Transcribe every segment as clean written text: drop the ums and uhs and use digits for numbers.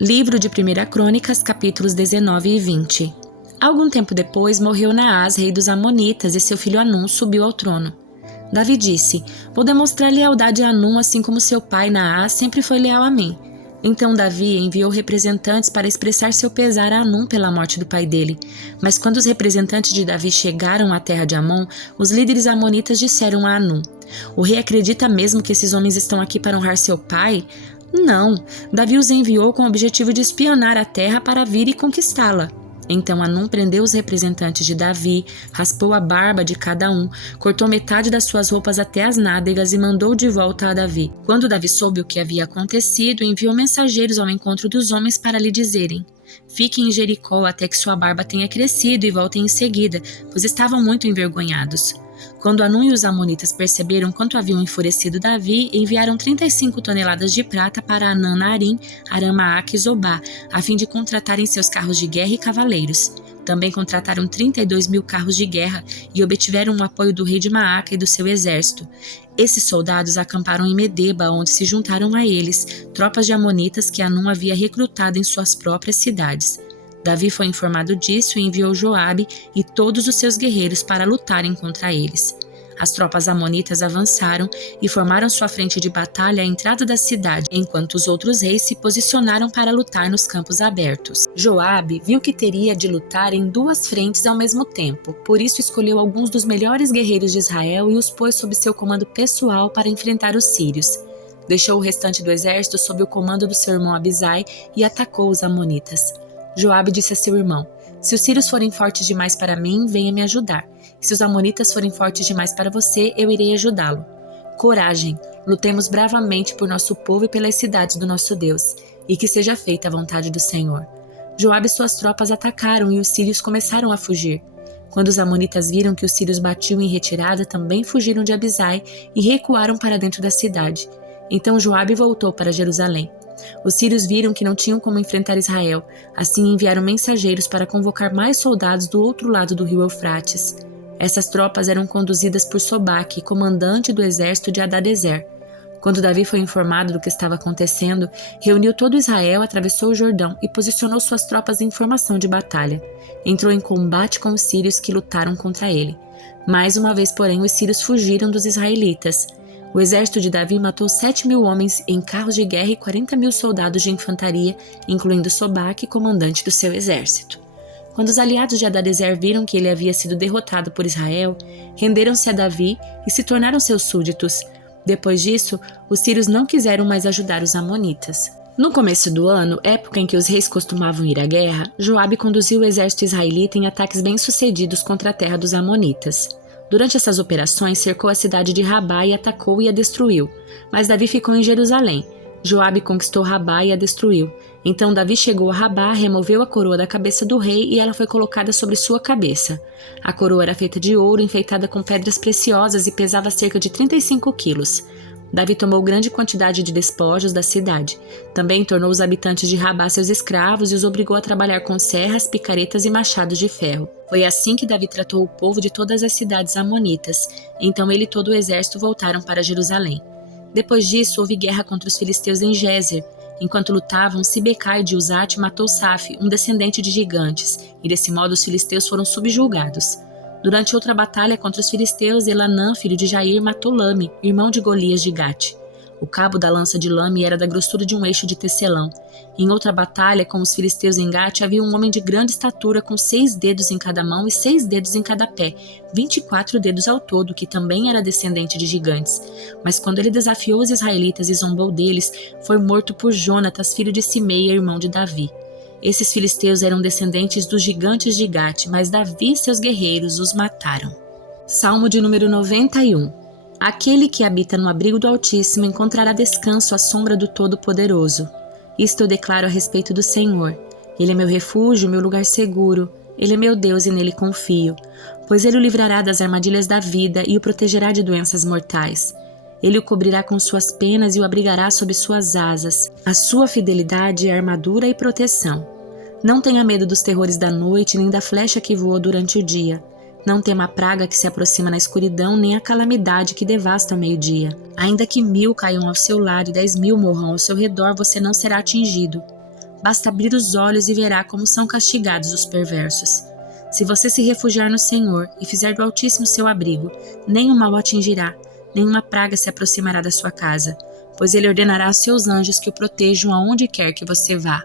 Livro de 1 Crônicas, capítulos 19 e 20. Algum tempo depois, morreu Naás, rei dos Amonitas, e seu filho Hanum subiu ao trono. Davi disse: Vou demonstrar lealdade a Hanum, assim como seu pai Naás sempre foi leal a mim. Então Davi enviou representantes para expressar seu pesar a Hanum pela morte do pai dele. Mas quando os representantes de Davi chegaram à terra de Amon, os líderes amonitas disseram a Hanum: O rei acredita mesmo que esses homens estão aqui para honrar seu pai? Não, Davi os enviou com o objetivo de espionar a terra para vir e conquistá-la. Então Hanum prendeu os representantes de Davi, raspou a barba de cada um, cortou metade das suas roupas até as nádegas e mandou de volta a Davi. Quando Davi soube o que havia acontecido, enviou mensageiros ao encontro dos homens para lhe dizerem: Fiquem em Jericó até que sua barba tenha crescido e voltem em seguida, pois estavam muito envergonhados. Quando Hanum e os amonitas perceberam quanto haviam enfurecido Davi, enviaram 35 toneladas de prata para Anã-Naarim, Aram-Maaca e Zobá, a fim de contratarem seus carros de guerra e cavaleiros. Também contrataram 32.000 carros de guerra e obtiveram o apoio do rei de Maaca e do seu exército. Esses soldados acamparam em Medeba, onde se juntaram a eles tropas de amonitas que Hanum havia recrutado em suas próprias cidades. Davi foi informado disso e enviou Joabe e todos os seus guerreiros para lutarem contra eles. As tropas amonitas avançaram e formaram sua frente de batalha à entrada da cidade, enquanto os outros reis se posicionaram para lutar nos campos abertos. Joabe viu que teria de lutar em duas frentes ao mesmo tempo, por isso escolheu alguns dos melhores guerreiros de Israel e os pôs sob seu comando pessoal para enfrentar os sírios. Deixou o restante do exército sob o comando do seu irmão Abisai e atacou os amonitas. Joabe disse a seu irmão: Se os sírios forem fortes demais para mim, venha me ajudar. E se os amonitas forem fortes demais para você, eu irei ajudá-lo. Coragem, lutemos bravamente por nosso povo e pelas cidades do nosso Deus, e que seja feita a vontade do Senhor. Joabe e suas tropas atacaram e os sírios começaram a fugir. Quando os amonitas viram que os sírios batiam em retirada, também fugiram de Abisai e recuaram para dentro da cidade. Então Joabe voltou para Jerusalém. Os sírios viram que não tinham como enfrentar Israel, assim enviaram mensageiros para convocar mais soldados do outro lado do rio Eufrates. Essas tropas eram conduzidas por Sobaque, comandante do exército de Hadadezer. Quando Davi foi informado do que estava acontecendo, reuniu todo Israel, atravessou o Jordão e posicionou suas tropas em formação de batalha. Entrou em combate com os sírios que lutaram contra ele. Mais uma vez, porém, os sírios fugiram dos israelitas. O exército de Davi matou 7.000 homens em carros de guerra e 40.000 soldados de infantaria, incluindo Sobaque, comandante do seu exército. Quando os aliados de Hadadezer viram que ele havia sido derrotado por Israel, renderam-se a Davi e se tornaram seus súditos. Depois disso, os sírios não quiseram mais ajudar os amonitas. No começo do ano, época em que os reis costumavam ir à guerra, Joabe conduziu o exército israelita em ataques bem-sucedidos contra a terra dos amonitas. Durante essas operações, cercou a cidade de Rabá e atacou e a destruiu. Mas Davi ficou em Jerusalém. Joabe conquistou Rabá e a destruiu. Então Davi chegou a Rabá, removeu a coroa da cabeça do rei e ela foi colocada sobre sua cabeça. A coroa era feita de ouro, enfeitada com pedras preciosas e pesava cerca de 35 quilos. Davi tomou grande quantidade de despojos da cidade. Também tornou os habitantes de Rabá seus escravos e os obrigou a trabalhar com serras, picaretas e machados de ferro. Foi assim que Davi tratou o povo de todas as cidades amonitas. Então ele e todo o exército voltaram para Jerusalém. Depois disso, houve guerra contra os filisteus em Gézer. Enquanto lutavam, Sibecai de Uzate matou Saf, um descendente de gigantes, e desse modo os filisteus foram subjugados. Durante outra batalha contra os filisteus, Elanã, filho de Jair, matou Lame, irmão de Golias de Gate. O cabo da lança de Lame era da grossura de um eixo de tecelão. Em outra batalha, com os filisteus em Gate, havia um homem de grande estatura, com 6 dedos em cada mão e 6 dedos em cada pé, 24 dedos ao todo, que também era descendente de gigantes. Mas quando ele desafiou os israelitas e zombou deles, foi morto por Jonatas, filho de Simeia, irmão de Davi. Esses filisteus eram descendentes dos gigantes de Gate, mas Davi e seus guerreiros os mataram. Salmo de número 91. Aquele que habita no abrigo do Altíssimo encontrará descanso à sombra do Todo-Poderoso. Isto eu declaro a respeito do Senhor. Ele é meu refúgio, meu lugar seguro. Ele é meu Deus e nele confio. Pois ele o livrará das armadilhas da vida e o protegerá de doenças mortais. Ele o cobrirá com suas penas e o abrigará sob suas asas. A sua fidelidade é armadura e proteção. Não tenha medo dos terrores da noite, nem da flecha que voa durante o dia. Não tema a praga que se aproxima na escuridão, nem a calamidade que devasta ao meio-dia. Ainda que 1.000 caiam ao seu lado e 10.000 morram ao seu redor, você não será atingido. Basta abrir os olhos e verá como são castigados os perversos. Se você se refugiar no Senhor e fizer do Altíssimo seu abrigo, nenhum mal o atingirá, nenhuma praga se aproximará da sua casa, pois ele ordenará aos seus anjos que o protejam aonde quer que você vá.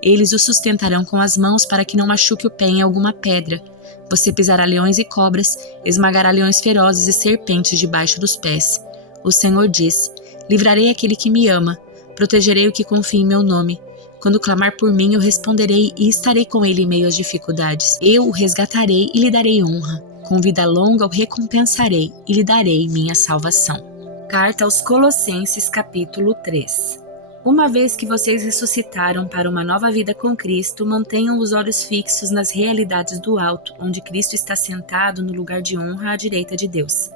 Eles o sustentarão com as mãos para que não machuque o pé em alguma pedra. Você pisará leões e cobras, esmagará leões ferozes e serpentes debaixo dos pés. O Senhor diz: livrarei aquele que me ama, protegerei o que confia em meu nome. Quando clamar por mim, eu responderei e estarei com ele em meio às dificuldades. Eu o resgatarei e lhe darei honra. Com vida longa o recompensarei e lhe darei minha salvação. Carta aos Colossenses, capítulo 3. Uma vez que vocês ressuscitaram para uma nova vida com Cristo, mantenham os olhos fixos nas realidades do alto, onde Cristo está sentado no lugar de honra à direita de Deus.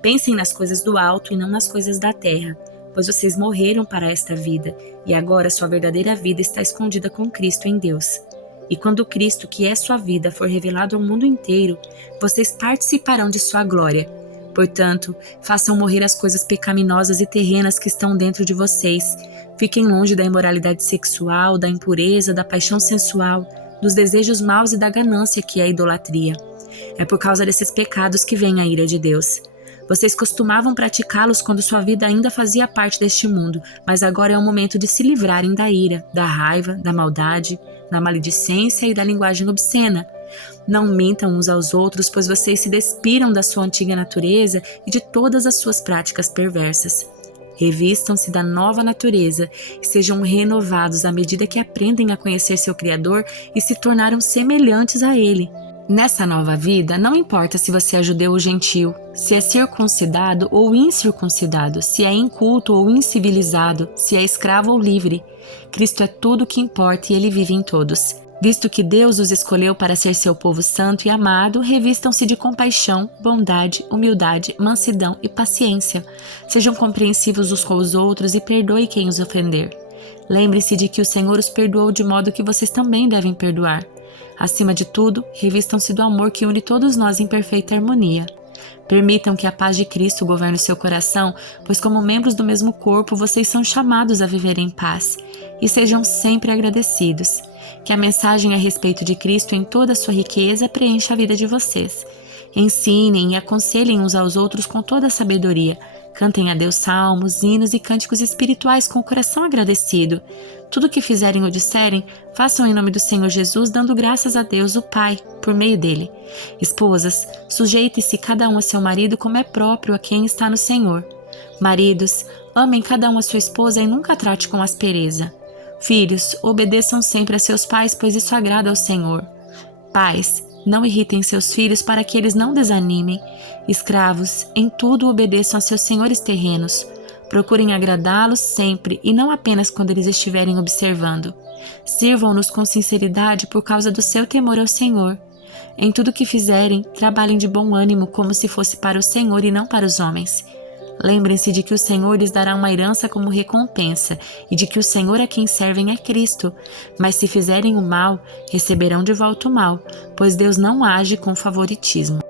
Pensem nas coisas do alto e não nas coisas da terra, pois vocês morreram para esta vida, e agora sua verdadeira vida está escondida com Cristo em Deus. E quando Cristo, que é sua vida, for revelado ao mundo inteiro, vocês participarão de sua glória. Portanto, façam morrer as coisas pecaminosas e terrenas que estão dentro de vocês. Fiquem longe da imoralidade sexual, da impureza, da paixão sensual, dos desejos maus e da ganância, que é a idolatria. É por causa desses pecados que vem a ira de Deus. Vocês costumavam praticá-los quando sua vida ainda fazia parte deste mundo, mas agora é o momento de se livrarem da ira, da raiva, da maldade, da maledicência e da linguagem obscena. Não mintam uns aos outros, pois vocês se despiram da sua antiga natureza e de todas as suas práticas perversas. Revistam-se da nova natureza e sejam renovados à medida que aprendem a conhecer seu Criador e se tornaram semelhantes a Ele. Nessa nova vida, não importa se você é judeu ou gentil, se é circuncidado ou incircuncidado, se é inculto ou incivilizado, se é escravo ou livre. Cristo é tudo o que importa e Ele vive em todos. Visto que Deus os escolheu para ser seu povo santo e amado, revistam-se de compaixão, bondade, humildade, mansidão e paciência. Sejam compreensivos uns com os outros e perdoe quem os ofender. Lembre-se de que o Senhor os perdoou de modo que vocês também devem perdoar. Acima de tudo, revistam-se do amor que une todos nós em perfeita harmonia. Permitam que a paz de Cristo governe o seu coração, pois como membros do mesmo corpo, vocês são chamados a viver em paz. E sejam sempre agradecidos. Que a mensagem a respeito de Cristo em toda a sua riqueza preencha a vida de vocês. Ensinem e aconselhem uns aos outros com toda a sabedoria. Cantem a Deus salmos, hinos e cânticos espirituais com o coração agradecido. Tudo o que fizerem ou disserem, façam em nome do Senhor Jesus, dando graças a Deus, o Pai, por meio dele. Esposas, sujeitem-se cada um a seu marido como é próprio a quem está no Senhor. Maridos, amem cada um a sua esposa e nunca trate com aspereza. Filhos, obedeçam sempre a seus pais, pois isso agrada ao Senhor. Pais, não irritem seus filhos para que eles não desanimem. Escravos, em tudo obedeçam a seus senhores terrenos. Procurem agradá-los sempre e não apenas quando eles estiverem observando. Sirvam-nos com sinceridade por causa do seu temor ao Senhor. Em tudo que fizerem, trabalhem de bom ânimo como se fosse para o Senhor e não para os homens. Lembrem-se de que o Senhor lhes dará uma herança como recompensa e de que o Senhor a quem servem é Cristo. Mas se fizerem o mal, receberão de volta o mal, pois Deus não age com favoritismo.